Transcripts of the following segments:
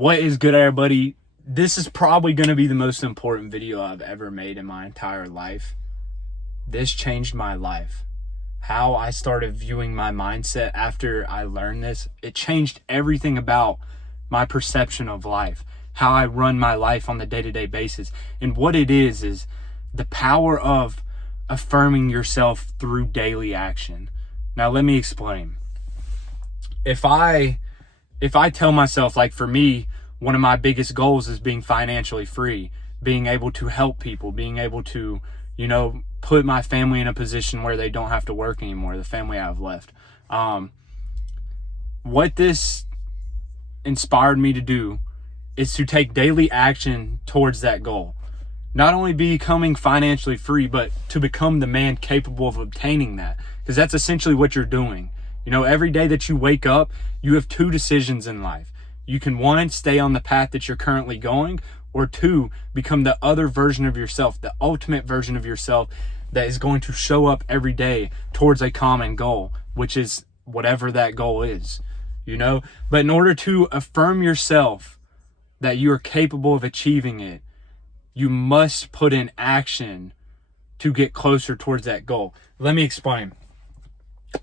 What is good, everybody? This is probably going to be the most important video I've ever made in my entire life. This changed my life. How I started viewing my mindset after I learned this, it changed everything about my perception of life, how I run my life on the day-to-day basis. And what it is the power of affirming yourself through daily action. Now, let me explain. If I tell myself, like for me, one of my biggest goals is being financially free, being able to help people, being able to, put my family in a position where they don't have to work anymore, the family I have left. What this inspired me to do is to take daily action towards that goal. Not only becoming financially free, but to become the man capable of obtaining that. Because that's essentially what you're doing. Every day that you wake up, you have two decisions in life. You can, one, stay on the path that you're currently going, or two, become the other version of yourself, the ultimate version of yourself that is going to show up every day towards a common goal, which is whatever that goal is, But in order to affirm yourself that you are capable of achieving it, you must put in action to get closer towards that goal. Let me explain.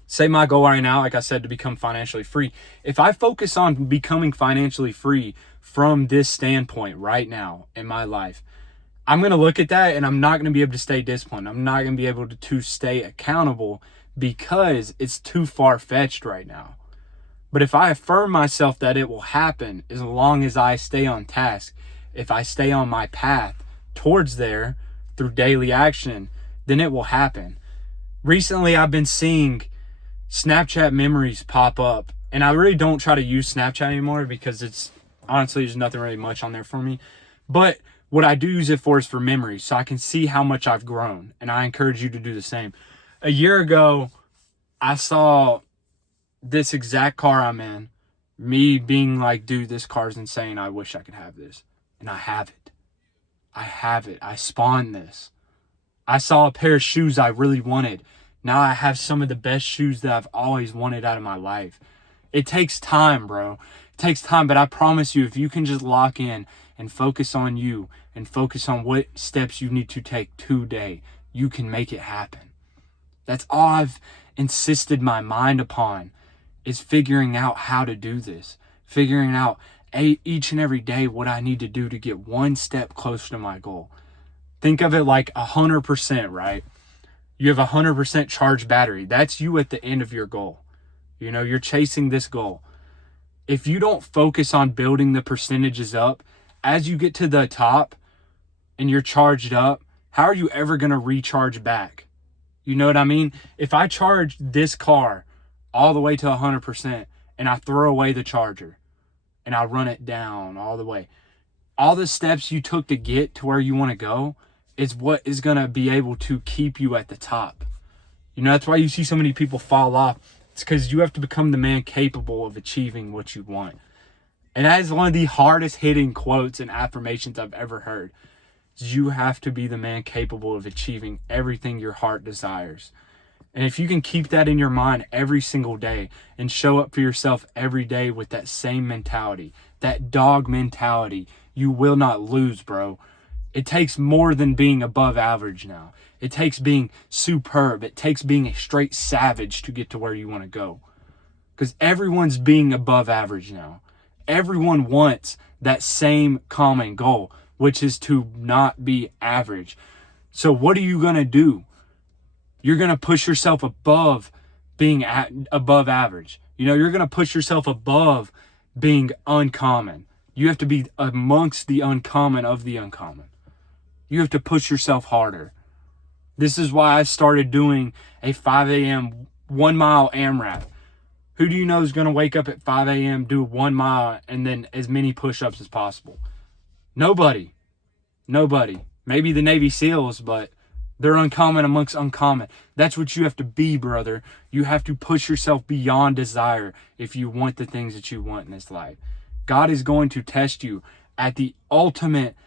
Say my goal right now, like I said, to become financially free. If I focus on becoming financially free from this standpoint right now in my life, I'm going to look at that and I'm not going to be able to stay disciplined. I'm not going to be able to stay accountable because it's too far-fetched right now. But if I affirm myself that it will happen as long as I stay on task, if I stay on my path towards there through daily action, then it will happen. Recently, I've been seeing Snapchat memories pop up, and I really don't try to use Snapchat anymore because there's nothing really much on there for me. But what I do use it for is for memories, so I can see how much I've grown, and I encourage you to do the same. A year ago, I saw this exact car I'm in, me being like, dude, this car's insane. I wish I could have this. And I have it. I spawned this. I saw a pair of shoes I really wanted. Now I have some of the best shoes that I've always wanted out of my life. It takes time, bro. It takes time, but I promise you, if you can just lock in and focus on you and focus on what steps you need to take today, you can make it happen. That's all I've insisted my mind upon, is figuring out how to do this. Figuring out each and every day what I need to do to get one step closer to my goal. Think of it like 100%, right? You have 100% charged battery. That's you at the end of your goal. You're chasing this goal. If you don't focus on building the percentages up, as you get to the top and you're charged up, how are you ever going to recharge back? You know what I mean? If I charge this car all the way to 100% and I throw away the charger and I run it down all the way, all the steps you took to get to where you want to go is what is going to be able to keep you at the top. That's why you see so many people fall off. It's because you have to become the man capable of achieving what you want. And that is one of the hardest hitting quotes and affirmations I've ever heard. You have to be the man capable of achieving everything your heart desires. And if you can keep that in your mind every single day and show up for yourself every day with that same mentality, that dog mentality, you will not lose, bro. It takes more than being above average now. It takes being superb. It takes being a straight savage to get to where you want to go. Because everyone's being above average now. Everyone wants that same common goal, which is to not be average. So what are you going to do? You're going to push yourself above being above average. You're going to push yourself above being uncommon. You have to be amongst the uncommon of the uncommon. You have to push yourself harder. This is why I started doing a 5 a.m. 1 mile AMRAP. Who do you know is going to wake up at 5 a.m., do 1 mile, and then as many push-ups as possible? Nobody. Maybe the Navy SEALs, but they're uncommon amongst uncommon. That's what you have to be, brother. You have to push yourself beyond desire if you want the things that you want in this life. God is going to test you at the ultimate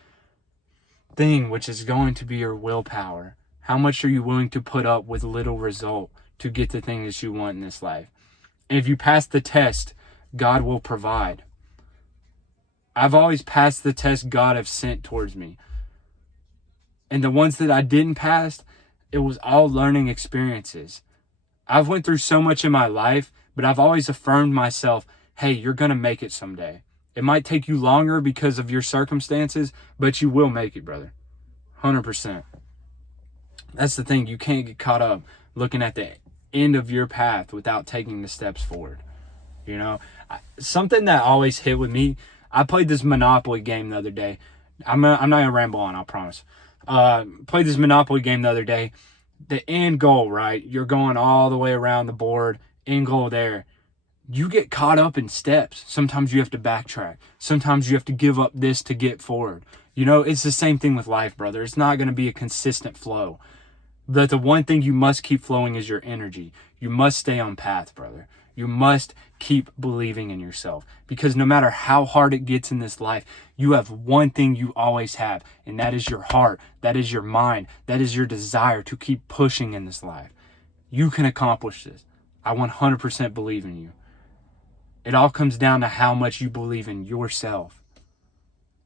thing, which is going to be your willpower. How much are you willing to put up with little result to get the things that you want in this life? And if you pass the test, God will provide. I've always passed the test God have sent towards me. And the ones that I didn't pass, it was all learning experiences. I've went through so much in my life, but I've always affirmed myself, hey, you're going to make it someday. It might take you longer because of your circumstances, but you will make it, brother. 100%. That's the thing. You can't get caught up looking at the end of your path without taking the steps forward. You know, something that always hit with me, I played this Monopoly game the other day. I'm not going to ramble on, I promise. Played this Monopoly game the other day. The end goal, right? You're going all the way around the board, end goal there. You get caught up in steps. Sometimes you have to backtrack. Sometimes you have to give up this to get forward. You know, it's the same thing with life, brother. It's not going to be a consistent flow. But the one thing you must keep flowing is your energy. You must stay on path, brother. You must keep believing in yourself, because no matter how hard it gets in this life, you have one thing you always have, and that is your heart. That is your mind. That is your desire to keep pushing in this life. You can accomplish this. I 100% believe in you. It all comes down to how much you believe in yourself.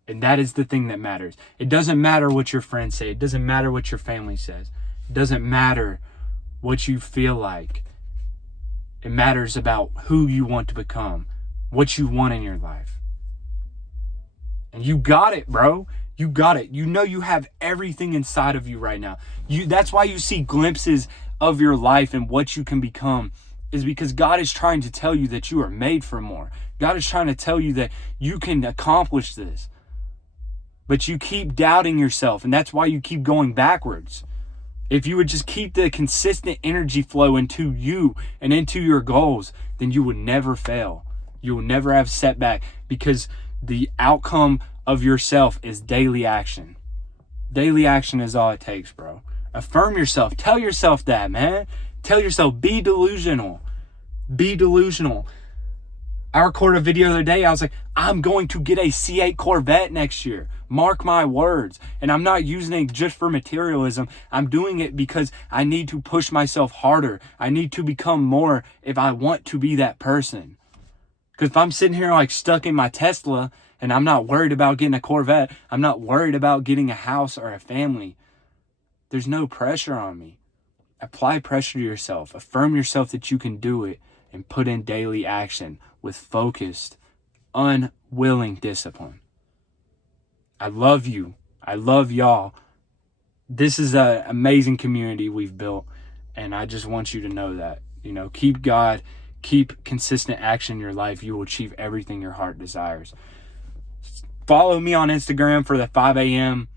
And that is the thing that matters. It doesn't matter what your friends say. It doesn't matter what your family says. It doesn't matter what you feel like. It matters about who you want to become, what you want in your life. And you got it, bro. You got it. You know you have everything inside of you right now. That's why you see glimpses of your life and what you can become, is because God is trying to tell you that you are made for more. God is trying to tell you that you can accomplish this. But you keep doubting yourself, and that's why you keep going backwards. If you would just keep the consistent energy flow into you and into your goals, then you would never fail. You will never have setback, because the outcome of yourself is daily action. Daily action is all it takes, bro. Affirm yourself. Tell yourself that, man. Tell yourself, be delusional. Be delusional. I recorded a video the other day. I was like, I'm going to get a C8 Corvette next year. Mark my words. And I'm not using it just for materialism. I'm doing it because I need to push myself harder. I need to become more if I want to be that person. Because if I'm sitting here like stuck in my Tesla and I'm not worried about getting a Corvette, I'm not worried about getting a house or a family, there's no pressure on me. Apply pressure to yourself. Affirm yourself that you can do it, and put in daily action with focused, unwilling discipline. I love you. I love y'all. This is an amazing community we've built, and I just want you to know that. You know, keep God, keep consistent action in your life. You will achieve everything your heart desires. Follow me on Instagram for the 5 a.m.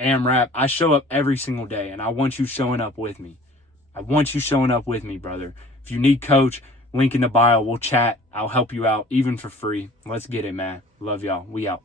AMRAP. I show up every single day, and I want you showing up with me. I want you showing up with me, brother. If you need coach, link in the bio. We'll chat. I'll help you out, even for free. Let's get it, man. Love y'all. We out.